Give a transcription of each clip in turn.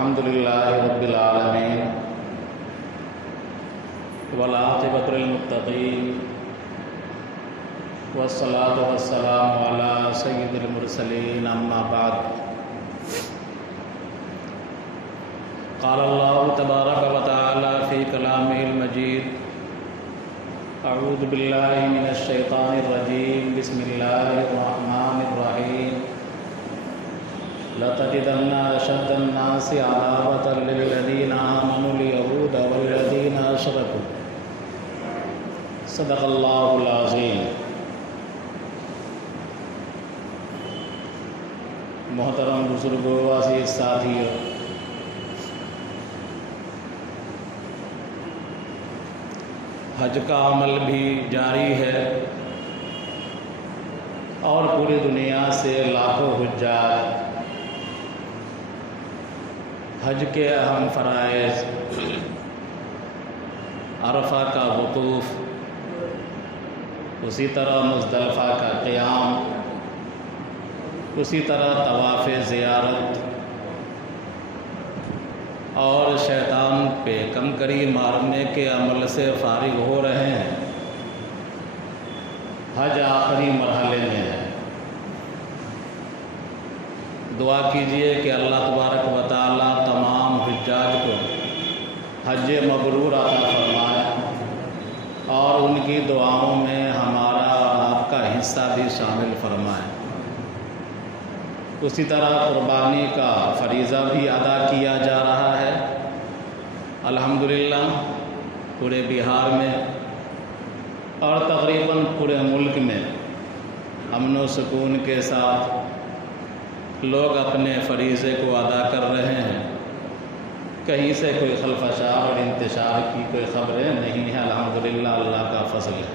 الحمد لله رب العالمين والعاقبة للمتقين والصلاة والسلام على سيد المرسلين أما بعد قال الله تبارك وتعالى في كلامه المجيد أعوذ بالله من الشيطان الرجيم بسم الله الرحمن الرحيم لَتَجِدَنَّ أَشَدَّ النَّاسِ عَدَاوَةً لِلَّذِينَ آمَنُوا الْيَهُودَ وَالَّذِينَ أَشْرَكُوا صدق اللہ العظیم۔ محترم بزرگوں، عزیز ساتھیوں، حج کا عمل بھی جاری ہے اور پوری دنیا سے لاکھوں حجاج حج کے اہم فرائض، عرفہ کا وقوف، اسی طرح مزدلفہ کا قیام، اسی طرح طواف زیارت اور شیطان پہ کنکری مارنے کے عمل سے فارغ ہو رہے ہیں۔ حج آخری مرحلے میں ہے۔ دعا کیجئے کہ اللہ تبارک و تعالی تمام حجاج کو حج مبرور عطا فرمائے اور ان کی دعاؤں میں ہمارا اور آپ کا حصہ بھی شامل فرمائے۔ اسی طرح قربانی کا فریضہ بھی ادا کیا جا رہا ہے۔ الحمدللہ پورے بہار میں اور تقریباً پورے ملک میں امن و سکون کے ساتھ لوگ اپنے فریضے کو ادا کر رہے ہیں۔ کہیں سے کوئی خلفشار اور انتشار کی کوئی خبریں نہیں ہیں۔ الحمدللہ اللہ کا فضل ہے۔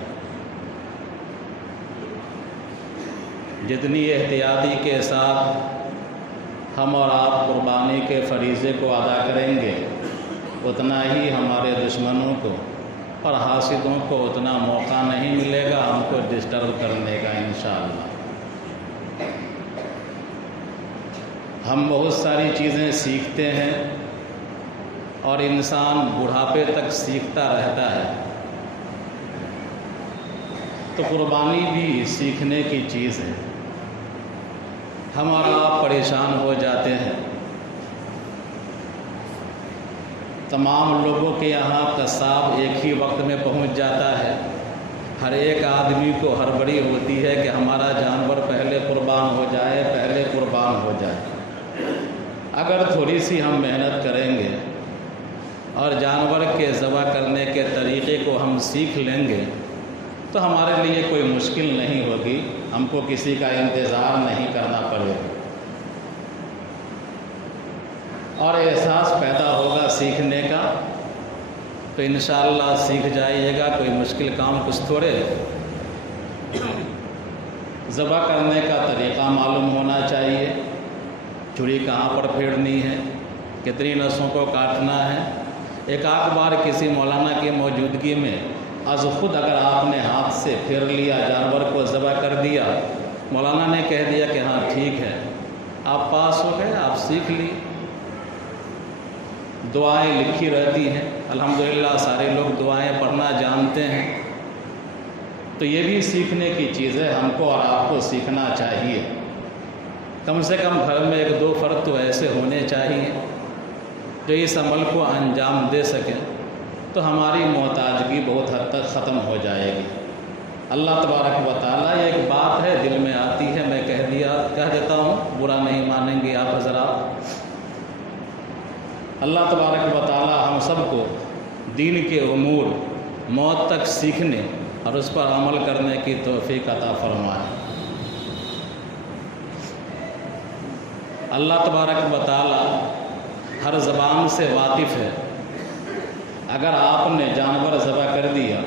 جتنی احتیاطی کے ساتھ ہم اور آپ قربانی کے فریضے کو ادا کریں گے، اتنا ہی ہمارے دشمنوں کو اور حاسدوں کو اتنا موقع نہیں ملے گا ہم کو ڈسٹرب کرنے کا انشاءاللہ۔ ہم بہت ساری چیزیں سیکھتے ہیں اور انسان بڑھاپے تک سیکھتا رہتا ہے، تو قربانی بھی سیکھنے کی چیز ہے۔ ہم اور آپ پریشان ہو جاتے ہیں۔ تمام لوگوں کے یہاں قصاب ایک ہی وقت میں پہنچ جاتا ہے۔ ہر ایک آدمی کو ہڑبڑی ہوتی ہے کہ ہمارا جانور پہلے قربان ہو جائے، پہلے قربان ہو جائے۔ اگر تھوڑی سی ہم محنت کریں گے اور جانور کے ذبح کرنے کے طریقے کو ہم سیکھ لیں گے تو ہمارے لیے کوئی مشکل نہیں ہوگی، ہم کو کسی کا انتظار نہیں کرنا پڑے گا اور احساس پیدا ہوگا سیکھنے کا، تو انشاءاللہ سیکھ جائیے گا۔ کوئی مشکل کام کچھ تھوڑے۔ ذبح کرنے کا طریقہ معلوم ہونا چاہیے، چھری کہاں پر پھیرنی ہے، کتنی نسوں کو کاٹنا ہے۔ ایک آدھ بار کسی مولانا کی موجودگی میں از خود اگر آپ نے ہاتھ سے پھیر لیا، جانور کو ذبح کر دیا، مولانا نے کہہ دیا کہ ہاں ٹھیک ہے، آپ پاس ہو گئے، آپ سیکھ لی۔ دعائیں لکھی رہتی ہیں، الحمدللہ سارے لوگ دعائیں پڑھنا جانتے ہیں، تو یہ بھی سیکھنے کی چیز ہے، ہم کو اور آپ کو سیکھنا چاہیے۔ کم سے کم گھر میں ایک دو فرد تو ایسے ہونے چاہیے جو اس عمل کو انجام دے سکیں، تو ہماری محتاجگی بہت حد تک ختم ہو جائے گی۔ اللہ تبارک و تعالیٰ، یہ ایک بات ہے دل میں آتی ہے، میں کہہ دیتا ہوں، برا نہیں مانیں گے آپ حضرات۔ اللہ تبارک و تعالیٰ ہم سب کو دین کے امور موت تک سیکھنے اور اس پر عمل کرنے کی توفیق عطا فرمائے۔ اللہ تبارک و تعالیٰ ہر زبان سے واقف ہے۔ اگر آپ نے جانور ذبح کر دیا،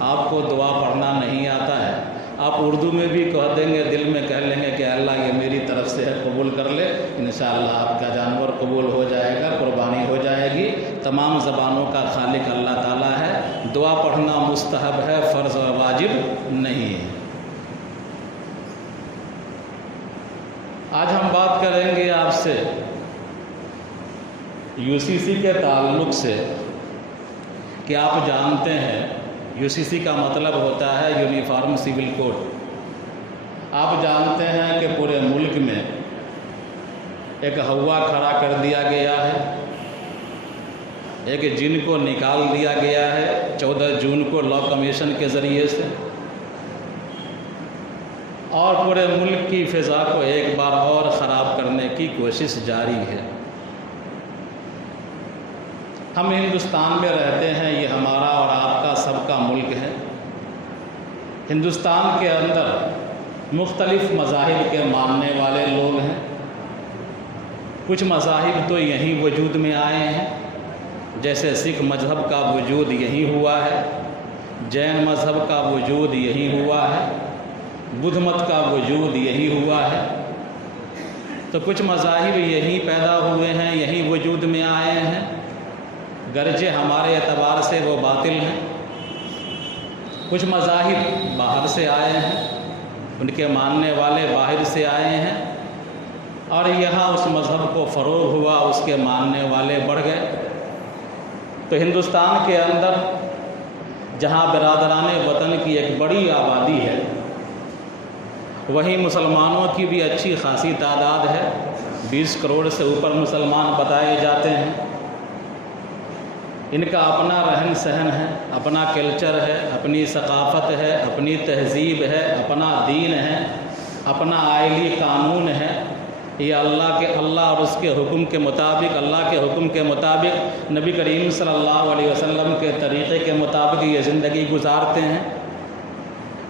آپ کو دعا پڑھنا نہیں آتا ہے، آپ اردو میں بھی کہہ دیں گے، دل میں کہہ لیں گے کہ اللہ یہ میری طرف سے ہے، قبول کر لے، انشاءاللہ آپ کا جانور قبول ہو جائے گا، قربانی ہو جائے گی۔ تمام زبانوں کا خالق اللہ تعالیٰ ہے۔ دعا پڑھنا مستحب ہے، فرض اور واجب نہیں ہے۔ آج ہم بات کریں گے آپ سے UCC کے تعلق سے کہ آپ جانتے ہیں UCC کا مطلب ہوتا ہے یونیفارم سول کوڈ۔ آپ جانتے ہیں کہ پورے ملک میں ایک ہوا کھڑا کر دیا گیا ہے، ایک جن کو نکال دیا گیا ہے 14 جون کو لا کمیشن کے ذریعے سے، اور پورے ملک کی فضا کو ایک بار اور خراب کرنے کی کوشش جاری ہے۔ ہم ہندوستان میں رہتے ہیں، یہ ہمارا اور آپ کا سب کا ملک ہے۔ ہندوستان کے اندر مختلف مذاہب کے ماننے والے لوگ ہیں۔ کچھ مذاہب تو یہیں وجود میں آئے ہیں، جیسے سکھ مذہب کا وجود یہیں ہوا ہے، جین مذہب کا وجود یہیں ہوا ہے، بدھ مت کا وجود یہی ہوا ہے۔ تو کچھ مذاہب یہیں پیدا ہوئے ہیں، یہیں وجود میں آئے ہیں، گرچہ ہمارے اعتبار سے وہ باطل ہیں۔ کچھ مذاہب باہر سے آئے ہیں، ان کے ماننے والے باہر سے آئے ہیں، اور یہاں اس مذہب کو فروغ ہوا، اس کے ماننے والے بڑھ گئے۔ تو ہندوستان کے اندر جہاں برادران وطن کی ایک بڑی آبادی ہے، وہیں مسلمانوں کی بھی اچھی خاصی تعداد ہے، 20 کروڑ سے اوپر مسلمان بتائے جاتے ہیں۔ ان کا اپنا رہن سہن ہے، اپنا کلچر ہے، اپنی ثقافت ہے، اپنی تہذیب ہے، اپنا دین ہے، اپنا آئلی قانون ہے۔ یہ اللہ اور اس کے حکم کے مطابق، اللہ کے حکم کے مطابق، نبی کریم صلی اللہ علیہ وسلم کے طریقے کے مطابق یہ زندگی گزارتے ہیں۔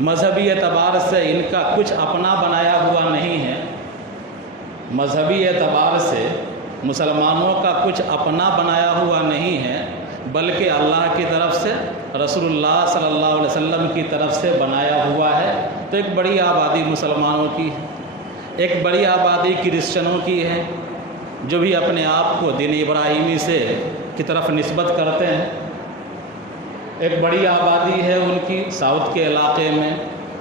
مذہبی اعتبار سے ان کا کچھ اپنا بنایا ہوا نہیں ہے۔ مذہبی اعتبار سے مسلمانوں کا کچھ اپنا بنایا ہوا نہیں ہے، بلکہ اللہ کی طرف سے، رسول اللہ صلی اللہ علیہ وسلم کی طرف سے بنایا ہوا ہے۔ تو ایک بڑی آبادی مسلمانوں کی ہے، ایک بڑی آبادی کرسچنوں کی ہے، جو بھی اپنے آپ کو دین ابراہیمی کی طرف نسبت کرتے ہیں۔ ایک بڑی آبادی ہے ان کی ساؤتھ کے علاقے میں،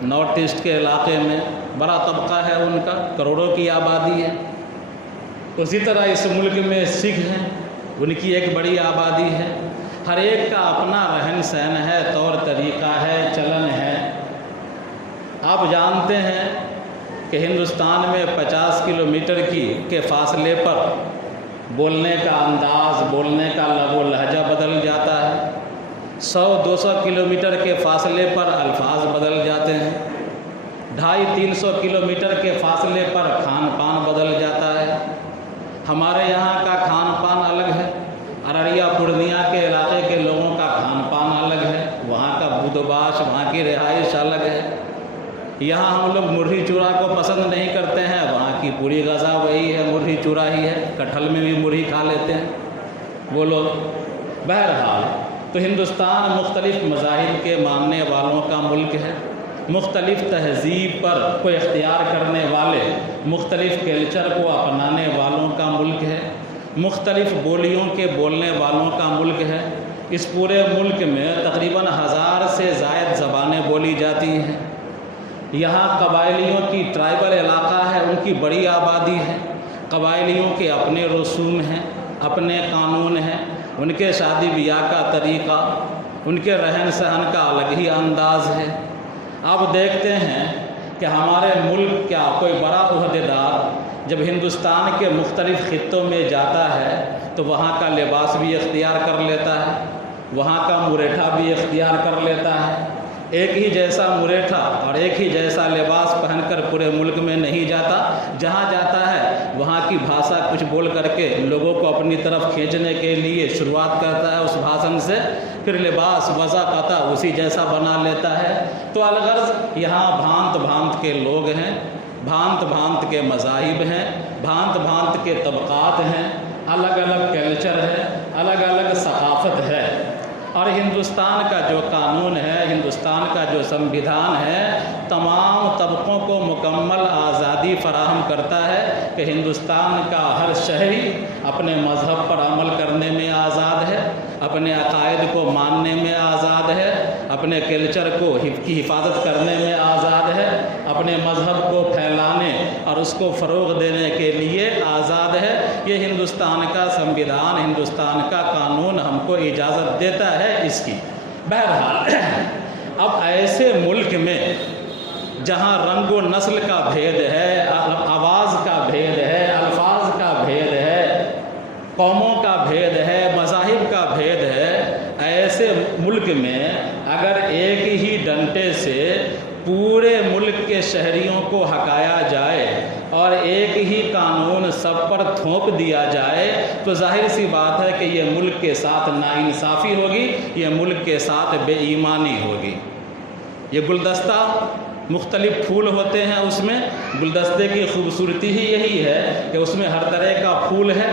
نارتھ ایسٹ کے علاقے میں، بڑا طبقہ ہے ان کا، کروڑوں کی آبادی ہے۔ اسی طرح اس ملک میں سکھ ہیں، ان کی ایک بڑی آبادی ہے۔ ہر ایک کا اپنا رہن سہن ہے، طور طریقہ ہے، چلن ہے۔ آپ جانتے ہیں کہ ہندوستان میں 50 کلومیٹر کے فاصلے پر بولنے کا انداز، بولنے کا لب و لہجہ بدل جاتا ہے۔ 100-200 کلومیٹر کے فاصلے پر الفاظ بدل جاتے ہیں۔ 250-300 کلومیٹر کے فاصلے پر کھان پان بدل جاتا ہے۔ ہمارے یہاں کا کھان پان الگ ہے، ارریہ پورنیہ کے علاقے کے لوگوں کا کھان پان الگ ہے، وہاں کا بود و باش، وہاں کی رہائش الگ ہے۔ یہاں ہم لوگ مرغی چورا کو پسند نہیں کرتے ہیں، وہاں کی پوری غذا وہی ہے، مرغی چورا ہی ہے، کٹہل میں بھی مرغی کھا لیتے ہیں وہ لوگ۔ بہرحال تو ہندوستان مختلف مذاہب کے ماننے والوں کا ملک ہے، مختلف تہذیب پر کو اختیار کرنے والے، مختلف کلچر کو اپنانے والوں کا ملک ہے، مختلف بولیوں کے بولنے والوں کا ملک ہے۔ اس پورے ملک میں تقریباً 1000 سے زائد زبانیں بولی جاتی ہیں۔ یہاں قبائلیوں کی ٹرائبل علاقہ ہے، ان کی بڑی آبادی ہے۔ قبائلیوں کے اپنے رسوم ہیں، اپنے قانون ہیں، ان کے شادی بیاہ کا طریقہ، ان کے رہن سہن کا الگ ہی انداز ہے۔ آپ دیکھتے ہیں کہ ہمارے ملک کا کوئی بڑا عہدیدار جب ہندوستان کے مختلف خطوں میں جاتا ہے تو وہاں کا لباس بھی اختیار کر لیتا ہے، وہاں کا مریٹھا بھی اختیار کر لیتا ہے۔ ایک ہی جیسا مریٹھا اور ایک ہی جیسا لباس پہن کر پورے ملک میں نہیں جاتا، جہاں جاتا ہے وہاں کی بھاشا کچھ بول کر کے لوگوں کو اپنی طرف کھینچنے کے لیے شروعات کرتا ہے اس بھاشن سے، پھر لباس وضع قطع اسی جیسا بنا لیتا ہے۔ تو الغرض یہاں بھانت بھانت کے لوگ ہیں، بھانت بھانت کے مذاہب ہیں، بھانت بھانت کے طبقات ہیں، الگ الگ کلچر ہے، الگ الگ ثقافت ہے۔ اور ہندوستان کا جو قانون ہے، ہندوستان کا جو سمویدھان ہے، تمام طبقوں کو مکمل آزادی فراہم کرتا ہے کہ ہندوستان کا ہر شہری اپنے مذہب پر عمل کرنے میں آزاد ہے، اپنے عقائد کو ماننے میں آزاد ہے، اپنے کلچر کی حفاظت کرنے میں آزاد ہے، اپنے مذہب کو پھیلانے اور اس کو فروغ دینے کے لیے آزاد ہے۔ یہ ہندوستان کا سنویدھان، ہندوستان کا قانون ہم کو اجازت دیتا ہے اس کی۔ بہرحال اب ایسے ملک میں جہاں رنگ و نسل کا بھید ہے، آواز کا بھید ہے، الفاظ کا بھید ہے، قوموں کا بھید ہے، مذاہب کا بھید ہے، ایسے ملک میں اگر ایک ہی ڈنڈے سے پورے ملک کے شہریوں کو ہکایا جائے اور ایک ہی قانون سب پر تھوپ دیا جائے تو ظاہر سی بات ہے کہ یہ ملک کے ساتھ ناانصافی ہوگی، یہ ملک کے ساتھ بے ایمانی ہوگی۔ یہ گلدستہ مختلف پھول ہوتے ہیں، اس میں گلدستے کی خوبصورتی ہی یہی ہے کہ اس میں ہر طرح کا پھول ہے۔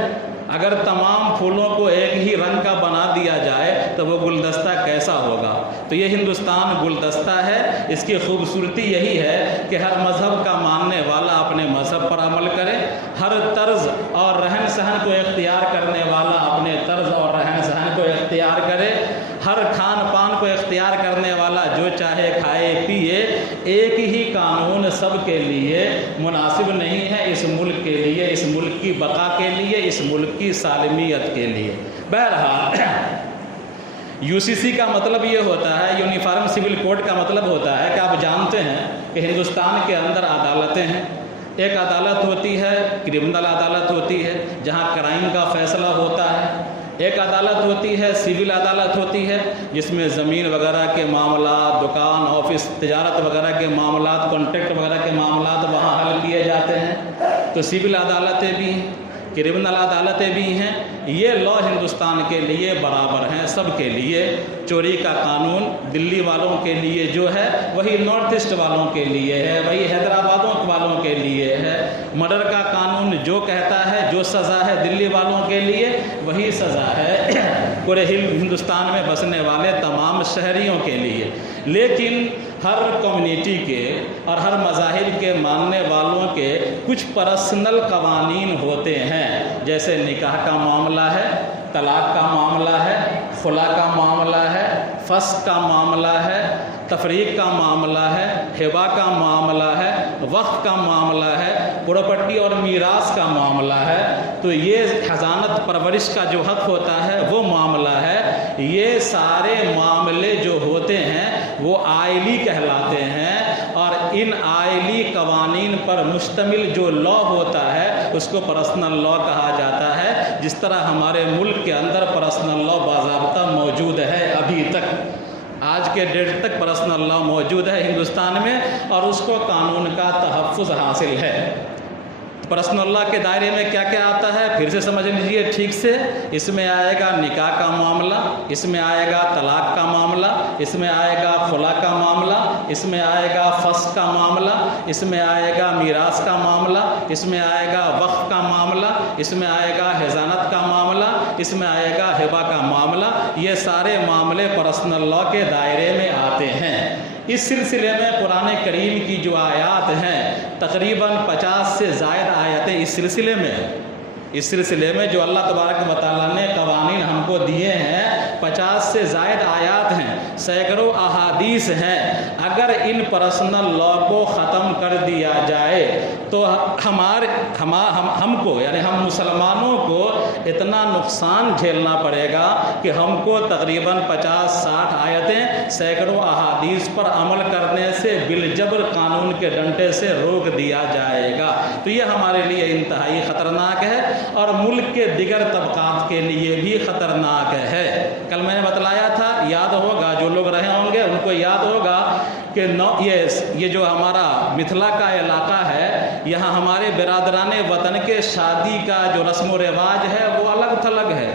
اگر تمام پھولوں کو ایک ہی رنگ کا بنا دیا جائے تو وہ گلدستہ کیسا ہوگا؟ تو یہ ہندوستان گلدستہ ہے، اس کی خوبصورتی یہی ہے کہ ہر مذہب کا ماننے والا اپنے مذہب پر عمل کرے، ہر طرز اور رہن سہن کو اختیار کرنے والا اپنے طرز اور رہن سہن کو اختیار کرے، ہر کھان پان کو اختیار کرنے والا جو چاہے کھائے پیے۔ ایک ہی قانون سب کے لیے مناسب نہیں ہے، اس ملک کے لیے، اس ملک کی بقا کے لیے، اس ملک کی سالمیت کے لیے۔ بہرحال UCC کا مطلب یہ ہوتا ہے، یونیفارم سول کوڈ کا مطلب ہوتا ہے کہ آپ جانتے ہیں کہ ہندوستان کے اندر عدالتیں ہیں۔ ایک عدالت ہوتی ہے، کرمنل عدالت ہوتی ہے جہاں کرائم کا فیصلہ ہوتا ہے، ایک عدالت ہوتی ہے سول عدالت ہوتی ہے جس میں زمین وغیرہ کے معاملات، دکان، آفس، تجارت وغیرہ کے معاملات، کانٹریکٹ وغیرہ کے معاملات وہاں حل کیے جاتے ہیں۔ تو سول عدالتیں بھی ہیں، کرمنل عدالتیں بھی ہیں۔ یہ لا ہندوستان کے لیے برابر ہیں، سب کے لیے۔ چوری کا قانون دلی والوں کے لیے جو ہے وہی نارتھ ایسٹ والوں کے لیے ہے، وہی حیدرآبادوں والوں کے لیے ہے۔ مرڈر کا قانون جو کہتا ہے، جو سزا ہے دلی والوں کے لیے وہی سزا ہے پورے ہندوستان میں بسنے والے تمام شہریوں کے لیے۔ لیکن ہر کمیونٹی کے اور ہر مذاہب کے ماننے والوں کے کچھ پرسنل قوانین ہوتے ہیں، جیسے نکاح کا معاملہ ہے، طلاق کا معاملہ ہے، خلا کا معاملہ ہے، فسخ کا معاملہ ہے، تفریق کا معاملہ ہے، ہبہ کا معاملہ ہے، وقف کا معاملہ ہے، پراپرٹی اور میراث کا معاملہ ہے۔ تو یہ حضانت پرورش کا جو حق ہوتا ہے وہ معاملہ ہے۔ یہ سارے معاملے جو ہوتے ہیں وہ آئلی کہلاتے ہیں، اور ان آئلی قوانین پر مشتمل جو لا ہوتا ہے اس کو پرسنل لا کہا جاتا ہے۔ جس طرح ہمارے ملک کے اندر پرسنل لا باضابطہ موجود ہے، ابھی تک آج کے ڈیٹ تک پرسنل لا موجود ہے ہندوستان میں، اور اس کو قانون کا تحفظ حاصل ہے۔ پرسنل لا کے دائرے میں کیا کیا آتا ہے پھر سے سمجھ لیجیے ٹھیک سے۔ اس میں آئے گا نکاح کا معاملہ، اس میں آئے گا طلاق کا معاملہ، اس میں آئے گا خلا کا معاملہ، اس میں آئے گا فسخ کا معاملہ، اس میں آئے گا میراث کا معاملہ، اس میں آئے گا وقف کا معاملہ، اس میں آئے گا حضانت کا معاملہ، اس میں آئے گا ہبہ کا معاملہ۔ یہ سارے معاملے پرسنل لا کے دائرے میں آتے ہیں۔ اس سلسلے میں قرآن کریم کی جو آیات ہیں تقریباً 50 سے زائد آیتیں اس سلسلے میں جو اللہ تبارک و تعالیٰ نے قوانین ہم کو دیے ہیں 50 سے زائد آیات ہیں، سینکڑوں احادیث ہیں۔ اگر ان پرسنل لا کو ختم کر دیا جائے تو ہم کو یعنی ہم مسلمانوں کو اتنا نقصان جھیلنا پڑے گا کہ ہم کو تقریباً 50-60 آیتیں، سینکڑوں احادیث پر عمل کرنے سے بالجبر قانون کے ڈنڈے سے روک دیا جائے گا۔ تو یہ ہمارے لیے انتہائی خطرناک ہے اور ملک کے دیگر طبقات کے لیے بھی خطرناک ہے۔ کل میں نے بتلایا تھا، یاد ہوگا جو لوگ رہے ہوں گے ان کو یاد ہوگا کہ یہ جو ہمارا متھلا کا علاقہ ہے، یہاں ہمارے برادران وطن کے شادی کا جو رسم و رواج ہے وہ الگ تھلگ ہے۔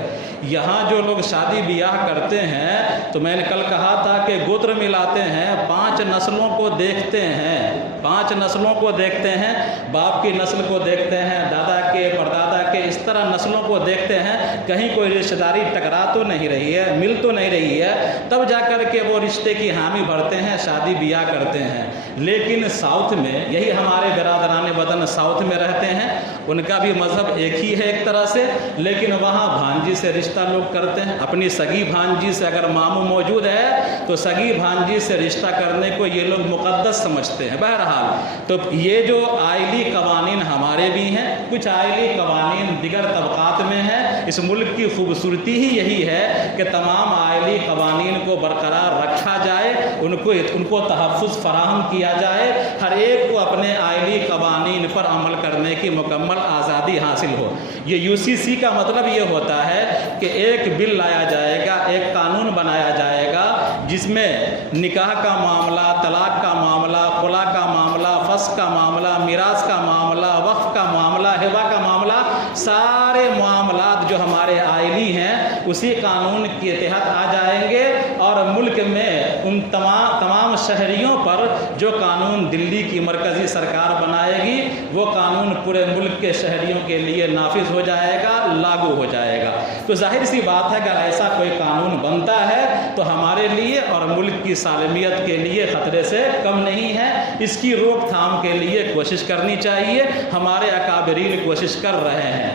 یہاں جو لوگ شادی بیاہ کرتے ہیں تو میں نے کل کہا تھا کہ گوتر ملاتے ہیں، 5 نسلوں کو دیکھتے ہیں، 5 نسلوں کو دیکھتے ہیں، باپ کی نسل کو دیکھتے ہیں، دادا کے پردادا کہ اس طرح نسلوں کو دیکھتے ہیں کہیں کوئی رشتہ داری ٹکرا تو نہیں رہی ہے، مل تو نہیں رہی ہے، تب جا کر کے وہ رشتے کی حامی بھرتے ہیں، شادی بیاہ کرتے ہیں۔ لیکن ساؤتھ میں، یہی ہمارے برادران وطن ساؤتھ میں رہتے ہیں، ان کا بھی مذہب ایک ہی ہے ایک طرح سے، لیکن وہاں بھانجی سے رشتہ لوگ کرتے ہیں۔ اپنی سگی بھانجی سے اگر ماموں موجود ہے تو سگی بھانجی سے رشتہ کرنے کو یہ لوگ مقدس سمجھتے ہیں۔ بہرحال تو یہ جو آئلی قوانین ہمارے بھی ہیں، کچھ آئلی قوانین دیگر طبقات میں ہیں۔ اس ملک کی خوبصورتی ہی یہی ہے کہ تمام آئلی قوانین کو برقرار رکھا جائے، ان کو تحفظ فراہم کیا جائے، ہر ایک کو اپنے آئلی قوانین پر عمل کرنے کی مکمل آزادی حاصل ہو۔ یہ UCC کا مطلب یہ ہوتا ہے کہ ایک بل لایا جائے گا، ایک قانون بنایا جائے گا جس میں نکاح کا معاملہ، طلاق کا معاملہ، خلا کا معاملہ، فسخ کا معاملہ، میراث کا معاملہ، وقف کا معاملہ، ہبہ کا معاملہ، سارے معاملات جو ہمارے آئلی ہیں اسی قانون کے تحت آ جائیں گے، اور ملک میں ان تمام شہریوں پر جو قانون دلی کی مرکزی سرکار بنائے گی وہ قانون پورے ملک کے شہریوں کے لیے نافذ ہو جائے گا، لاگو ہو جائے گا۔ تو ظاہر سی بات ہے اگر ایسا کوئی قانون بنتا ہے تو ہمارے لیے اور ملک کی سالمیت کے لیے خطرے سے کم نہیں ہے۔ اس کی روک تھام کے لیے کوشش کرنی چاہیے، ہمارے اکابرین کوشش کر رہے ہیں۔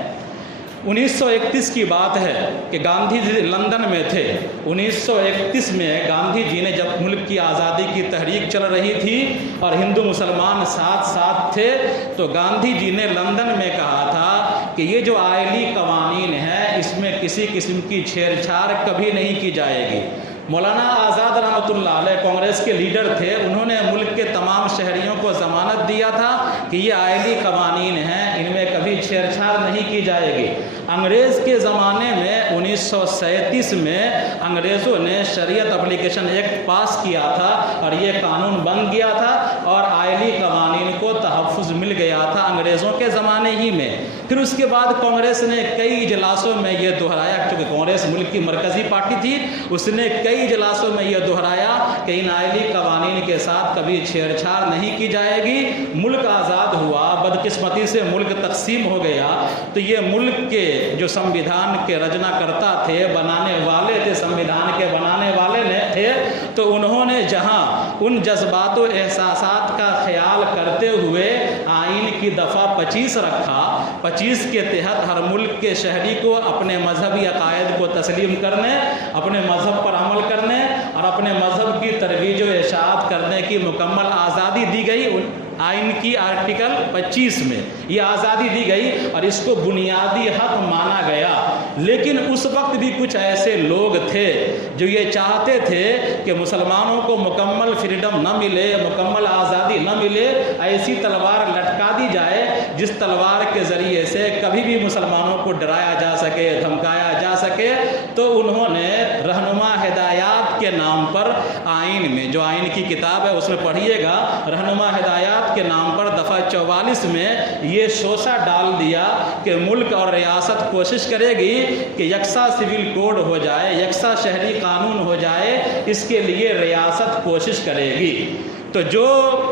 1931 کی بات ہے کہ گاندھی جی لندن میں تھے۔ 1931 میں گاندھی جی نے جب ملک کی آزادی کی تحریک چل رہی تھی اور ہندو مسلمان ساتھ ساتھ تھے، تو گاندھی جی نے لندن میں کہا تھا کہ یہ جو آئلی قوانین ہیں اس میں کسی قسم کی چھیڑ چھاڑ کبھی نہیں کی جائے گی۔ مولانا آزاد رحمۃ اللہ علیہ کانگریس کے لیڈر تھے، انہوں نے ملک کے تمام شہریوں کو ضمانت دیا تھا کہ یہ آئلی قوانین ہیں، ان میں کبھی چھیڑ چھاڑ نہیں کی جائے گی۔ انگریز کے زمانے میں 1937 میں انگریزوں نے شریعت اپلیکیشن ایکٹ پاس کیا تھا اور یہ قانون بن گیا تھا اور آئلی قوانین کو تحفظ مل گیا تھا انگریزوں کے زمانے ہی میں۔ پھر اس کے بعد کانگریس نے کئی اجلاسوں میں یہ دہرایا، چونکہ کانگریس ملک کی مرکزی پارٹی تھی، اس نے کئی اجلاسوں میں یہ دہرایا کہ ان آئلی قوانین کے ساتھ کبھی چھیڑ چھاڑ نہیں کی جائے گی۔ ملک آزاد ہوا، بدقسمتی سے ملک تقسیم ہو گیا، تو یہ ملک کے جو سمویدھان کے رچنا کرتا تھے، بنانے والے تھے، سمویدھان کے بنانے والے تھے، تو انہوں نے جہاں ان جذبات و احساسات کا خیال کرتے ہوئے آئین کی دفعہ 25 رکھا، 25 کے تحت ہر ملک کے شہری کو اپنے مذہبی عقائد کو تسلیم کرنے، اپنے مذہب پر عمل کرنے اور اپنے مذہب کی ترویج و اشاعت کرنے کی مکمل آزادی دی گئی۔ آئین کی آرٹیکل 25 میں یہ آزادی دی گئی اور اس کو بنیادی حق مانا گیا۔ لیکن اس وقت بھی کچھ ایسے لوگ تھے جو یہ چاہتے تھے کہ مسلمانوں کو مکمل فریڈم نہ ملے، مکمل آزادی نہ ملے، ایسی تلوار لٹکا دی جائے جس تلوار کے ذریعے سے کبھی بھی مسلمانوں کو ڈرایا جا سکے، دھمکایا جا سکے۔ تو انہوں نے رہنما ہدایات کے نام پر آئین میں، جو آئین کی کتاب ہے اس میں پڑھیے گا، رہنما ہدایات کے نام پر دفعہ 44 میں یہ شوشہ ڈال دیا کہ ملک اور ریاست کوشش کرے گی کہ یکساں سول کوڈ ہو جائے، یکساں شہری قانون ہو جائے، اس کے لیے ریاست کوشش کرے گی۔ تو جو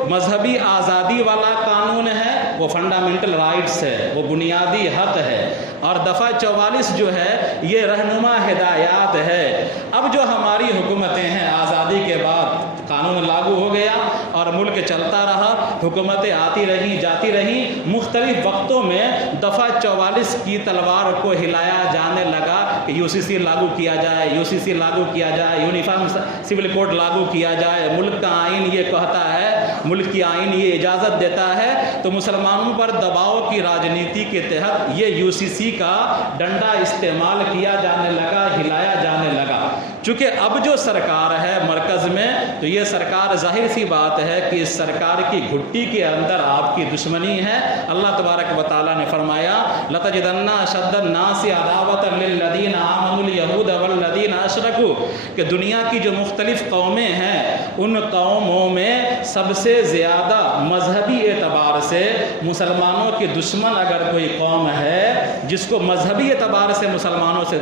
مذہبی آزادی والا قانون ہے وہ فنڈامنٹل رائٹس ہے، وہ بنیادی حق ہے، اور دفعہ 44 جو ہے یہ رہنما ہدایات ہے۔ اب جو ہماری حکومتیں ہیں، آزادی کے بعد قانون لاگو ہو گیا اور ملک چلتا رہا، حکومتیں آتی رہیں جاتی رہیں، مختلف وقتوں میں دفعہ 44 کی تلوار کو ہلایا جانے لگا کہ UCC لاگو کیا جائے، UCC لاگو کیا جائے، یونیفارم سول کوڈ لاگو کیا جائے، ملک کا آئین یہ کہتا ہے، ملک کی آئین یہ اجازت دیتا ہے۔ تو مسلمانوں پر دباؤ کی راجنیتی کے تحت یہ UCC کا ڈنڈا استعمال کیا جانے لگا، ہلایا جانے لگا۔ چونکہ اب جو سرکار ہے مرکز میں، تو یہ سرکار ظاہر سی بات ہے کہ اس سرکار کی گھٹی کے اندر آپ کی دشمنی ہے۔ اللہ تبارک و تعالیٰ نے فرمایا لَتَجِدَنَّ أَشَدَّ النَّاسِ عَدَاوَةً لِلَّذِينَ آمَنُوا الْيَهُودَ وَالَّذِينَ أَشْرَكُوا، کہ دنیا کی جو مختلف قومیں ہیں ان قوموں میں سب سے زیادہ مذہبی اعتبار سے مسلمانوں کی دشمن اگر کوئی قوم ہے جس کو مذہبی اعتبار سے مسلمانوں سے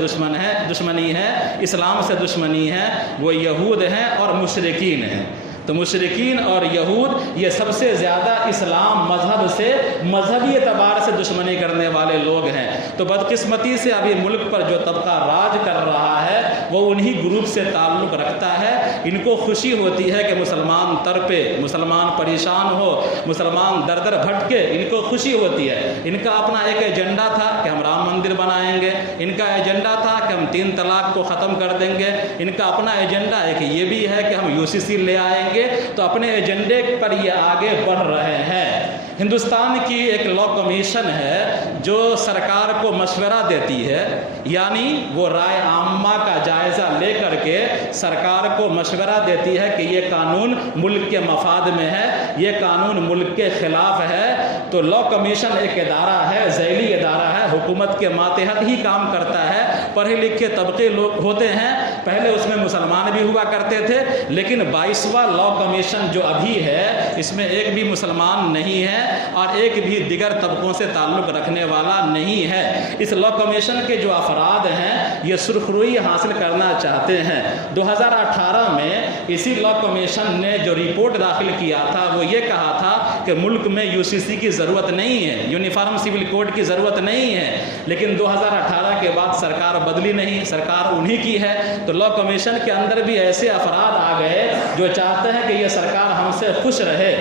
دشمنی ہے، اسلام سے دشمنی ہے، وہ یہود ہیں اور مشرکین ہیں۔ تو مشرکین اور یہود یہ سب سے زیادہ اسلام مذہب سے مذہبی اعتبار سے دشمنی کرنے والے لوگ ہیں. تو بدقسمتی سے ابھی ملک پر جو طبقہ راج کر رہا ہے وہ انہی گروپ سے تعلق رکھتا ہے. ان کو خوشی ہوتی ہے کہ مسلمان تڑپے، مسلمان پریشان ہو، مسلمان در در بھٹکے، ان کو خوشی ہوتی ہے. ان کا اپنا ایک ایجنڈا تھا کہ ہم رام مندر بنائیں گے، ان کا ایجنڈا تھا کہ ہم 3 طلاق کو ختم کر دیں گے، ان کا اپنا ایجنڈا ہے کہ یہ بھی ہے کہ ہم UCC لے آئیں گے. تو اپنے ایجنڈے پر یہ آگے بڑھ رہے ہیں. ہندوستان کی ایک لا کمیشن ہے جو سرکار کو مشورہ دیتی ہے، یعنی وہ رائے عامہ کا جائزہ لے کر کے سرکار کو مشورہ دیتی ہے کہ یہ قانون ملک کے مفاد میں ہے، یہ قانون ملک کے خلاف ہے. تو لا کمیشن ایک ادارہ ہے، ذیلی ادارہ ہے، حکومت کے ماتحت ہی کام کرتا ہے. پڑھے لکھے طبقے لوگ ہوتے ہیں، پہلے اس میں مسلمان بھی ہوا کرتے تھے، لیکن 22واں لا کمیشن جو ابھی ہے اس میں ایک بھی مسلمان نہیں ہے اور ایک بھی دیگر طبقوں سے تعلق رکھنے والا نہیں ہے. اس لا کمیشن کے جو افراد ہیں یہ سرخروئی حاصل کرنا چاہتے ہیں. 2018 میں اسی لا کمیشن نے جو رپورٹ داخل کیا تھا وہ یہ کہا تھا کہ ملک میں UCC کی ضرورت نہیں ہے، یونیفارم سول کوڈ کی ضرورت نہیں ہے. لیکن 2018 کے بعد سرکار بدلی نہیں، سرکار انہی کی ہے. تو لا کمیشن کے اندر بھی ایسے افراد آ گئے جو چاہتے ہیں کہ یہ سرکار ہم سے خوش رہے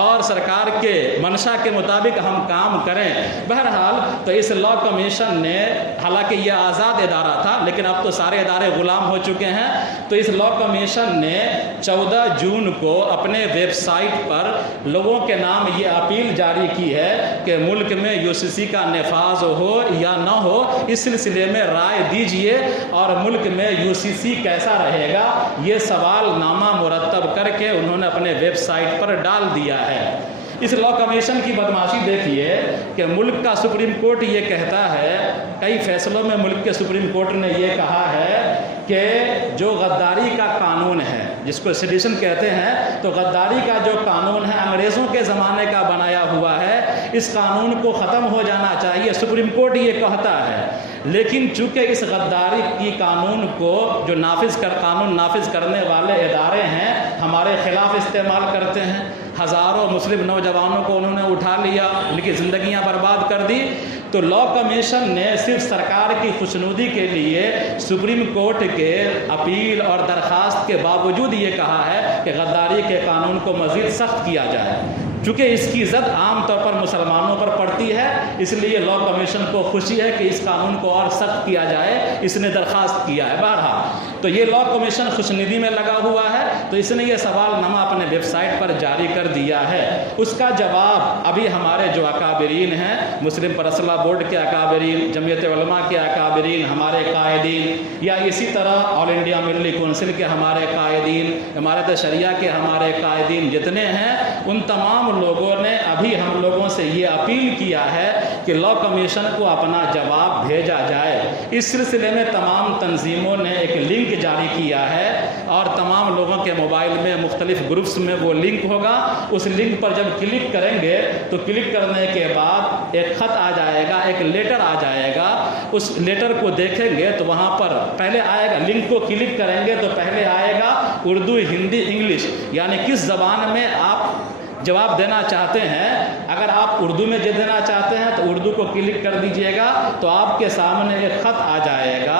اور سرکار کے منشا کے مطابق ہم کام کریں. بہرحال تو اس لا کمیشن نے، حالانکہ یہ آزاد ادارہ تھا لیکن اب تو سارے ادارے غلام ہو چکے ہیں، تو اس لا کمیشن نے 14 جون کو اپنے ویب سائٹ پر لوگوں کے نام یہ اپیل جاری کی ہے کہ ملک میں UCC کا نفاذ ہو یا نہ ہو اس سلسلے میں رائے دیجئے اور ملک میں UCC کیسا رہے گا یہ سوال نامہ مرتب کر کے انہوں نے اپنے ویب سائٹ پر ڈال دیا ہے. اس لا کمیشن کی بدماشی دیکھیے کہ ملک کا سپریم کورٹ یہ کہتا ہے، کئی فیصلوں میں ملک کے سپریم کورٹ نے یہ کہا ہے کہ جو غداری کا قانون ہے جس کو سیڈیشن کہتے ہیں، تو غداری کا جو قانون ہے انگریزوں کے زمانے کا بنایا ہوا ہے، اس قانون کو ختم ہو جانا چاہیے. سپریم کورٹ یہ کہتا ہے. لیکن چونکہ اس غداری کی قانون کو جو قانون نافذ کرنے والے ادارے ہیں ہمارے خلاف استعمال کرتے ہیں، ہزاروں مسلم نوجوانوں کو انہوں نے اٹھا لیا، ان کی زندگیاں برباد کر دی. تو لا کمیشن نے صرف سرکار کی خوشنودی کے لیے سپریم کورٹ کے اپیل اور درخواست کے باوجود یہ کہا ہے کہ غداری کے قانون کو مزید سخت کیا جائے. چونکہ اس کی زد عام طور پر مسلمانوں پر پڑتی ہے، اس لیے لا کمیشن کو خوشی ہے کہ اس قانون کو اور سخت کیا جائے، اس نے درخواست کیا ہے. بہرحال تو یہ لا کمیشن خوشندی میں لگا ہوا ہے، تو اس نے یہ سوال نامہ اپنے ویب سائٹ پر جاری کر دیا ہے. اس کا جواب ابھی ہمارے جو اکابرین ہیں، مسلم پرسنل بورڈ کے اکابرین، جمعیت علماء کے اکابرین، ہمارے قائدین، یا اسی طرح آل انڈیا ملی کونسل کے ہمارے قائدین، امارت شریعہ کے ہمارے قائدین جتنے ہیں، ان تمام لوگوں نے ابھی ہم لوگوں سے یہ اپیل کیا ہے کہ لا کمیشن کو اپنا جواب بھیجا جائے. اس سلسلے میں تمام تنظیموں نے ایک لنک جاری کیا ہے اور تمام لوگوں کے موبائل میں مختلف گروپس میں وہ لنک ہوگا. اس لنک پر جب کلک کریں گے تو کلک کرنے کے بعد ایک خط آ جائے گا، ایک لیٹر آ جائے گا. اس لیٹر کو دیکھیں گے تو وہاں پر پہلے آئے گا، لنک کو کلک کریں گے تو پہلے آئے گا اردو، ہندی، انگلش، یعنی کس زبان میں آپ جواب دینا چاہتے ہیں. اگر آپ اردو میں دینا چاہتے ہیں تو اردو کو کلک کر دیجئے گا تو آپ کے سامنے ایک خط آ جائے گا.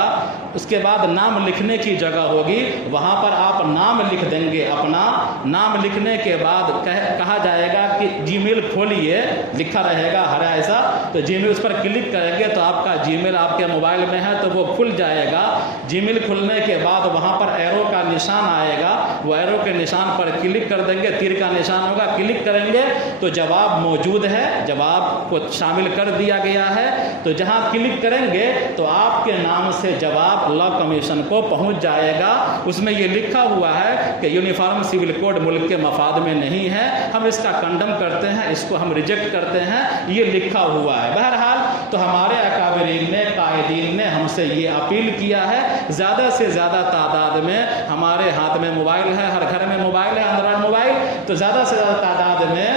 اس کے بعد نام لکھنے کی جگہ ہوگی، وہاں پر آپ نام لکھ دیں گے اپنا. نام لکھنے کے بعد کہا جائے گا کہ جی میل کھولیے، لکھا رہے گا ہرا ایسا، تو جی میل اس پر کلک کریں گے تو آپ کا جی میل آپ کے موبائل میں ہے تو وہ کھل جائے گا. جی میل کھلنے کے بعد وہاں پر ایرو کا نشان آئے گا، وہ ایرو کے نشان پر کلک کر دیں گے، تیر کا نشان ہوگا، کلک کریں گے تو جواب موجود ہے، جواب کو شامل کر دیا گیا ہے. تو جہاں کلک کریں گے تو آپ کے نام سے جواب لا کمیشن کو پہنچ جائے گا. اس میں یہ لکھا ہوا ہے کہ یونیفارم سول کوڈ ملک کے مفاد میں نہیں ہے، ہم اس کا کنڈم کرتے ہیں، اس کو ہم ریجیکٹ کرتے ہیں، یہ لکھا ہوا ہے. بہرحال تو ہمارے اکابرین نے، قائدین نے ہم سے یہ اپیل کیا ہے، زیادہ سے زیادہ تعداد میں، ہمارے ہاتھ میں موبائل ہے، ہر گھر میں موبائل ہے، اینڈرائڈ موبائل، تو زیادہ سے زیادہ تعداد میں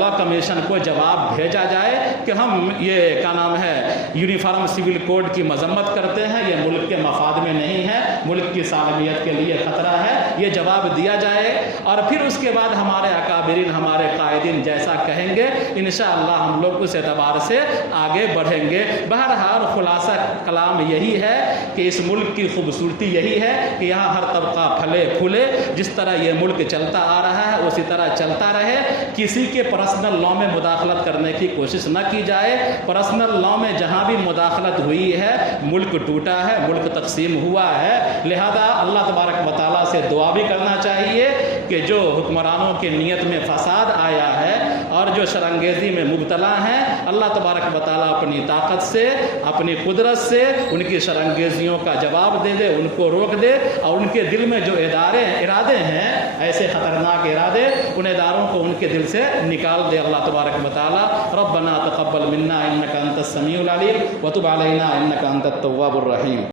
لا کمیشن کو جواب بھیجا جائے کہ ہم یہ کیا نام ہے یونیفارم سول کوڈ کی مذمت کرتے ہیں، یہ ملک کے مفاد میں نہیں ہے، ملک کی سالمیت کے لیے خطرہ ہے، یہ جواب دیا جائے. اور پھر اس کے بعد ہمارے اکابرین ہمارے قائدین جیسا کہیں گے انشاءاللہ ہم لوگ اس اعتبار سے آگے بڑھیں گے۔ بہرحال خلاصہ کلام یہی ہے کہ اس ملک کی خوبصورتی یہی ہے کہ یہاں ہر طبقہ پھلے پھولے، جس طرح یہ ملک چلتا آ رہا ہے اسی طرح چلتا رہے، کسی کے پرسنل لا میں مداخلت کرنے کی کوشش نہ کی جائے۔ پرسنل لا میں جہاں بھی مداخلت ہوئی ہے ملک ٹوٹا ہے، ملک تقسیم ہوا ہے، لہذا اللہ تبارک و تعالیٰ سے دعا بھی کرنا چاہیے کہ جو حکمرانوں کے نیت میں فساد آیا ہے اور جو شرانگیزی میں مبتلا ہیں، اللہ تبارک و تعالیٰ اپنی طاقت سے اپنی قدرت سے ان کی شرانگیزیوں کا جواب دے دے، ان کو روک دے، اور ان کے دل میں جو ارادے ہیں ایسے خطرناک ارادے، ان اداروں کو ان کے دل سے نکال دے اللہ تبارک و تعالیٰ۔ ربنا تقبل منا انک انت السمیع العلیم وتب علینا انک انت التواب الرحیم۔